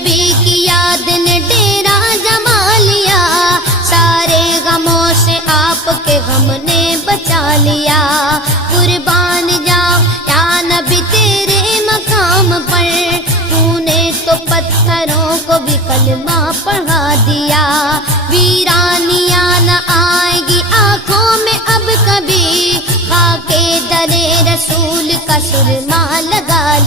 نبی کی یاد نے ڈیرا جما لیا، سارے غموں سے آپ کے غم نے بچا لیا۔ قربان جاؤ یا نبی تیرے مقام پر، تو نے تو پتھروں کو بھی کلمہ پڑھا دیا۔ ویرانیاں نہ آئے گی آنکھوں میں اب کبھی، خاک در رسول کا سرما لگا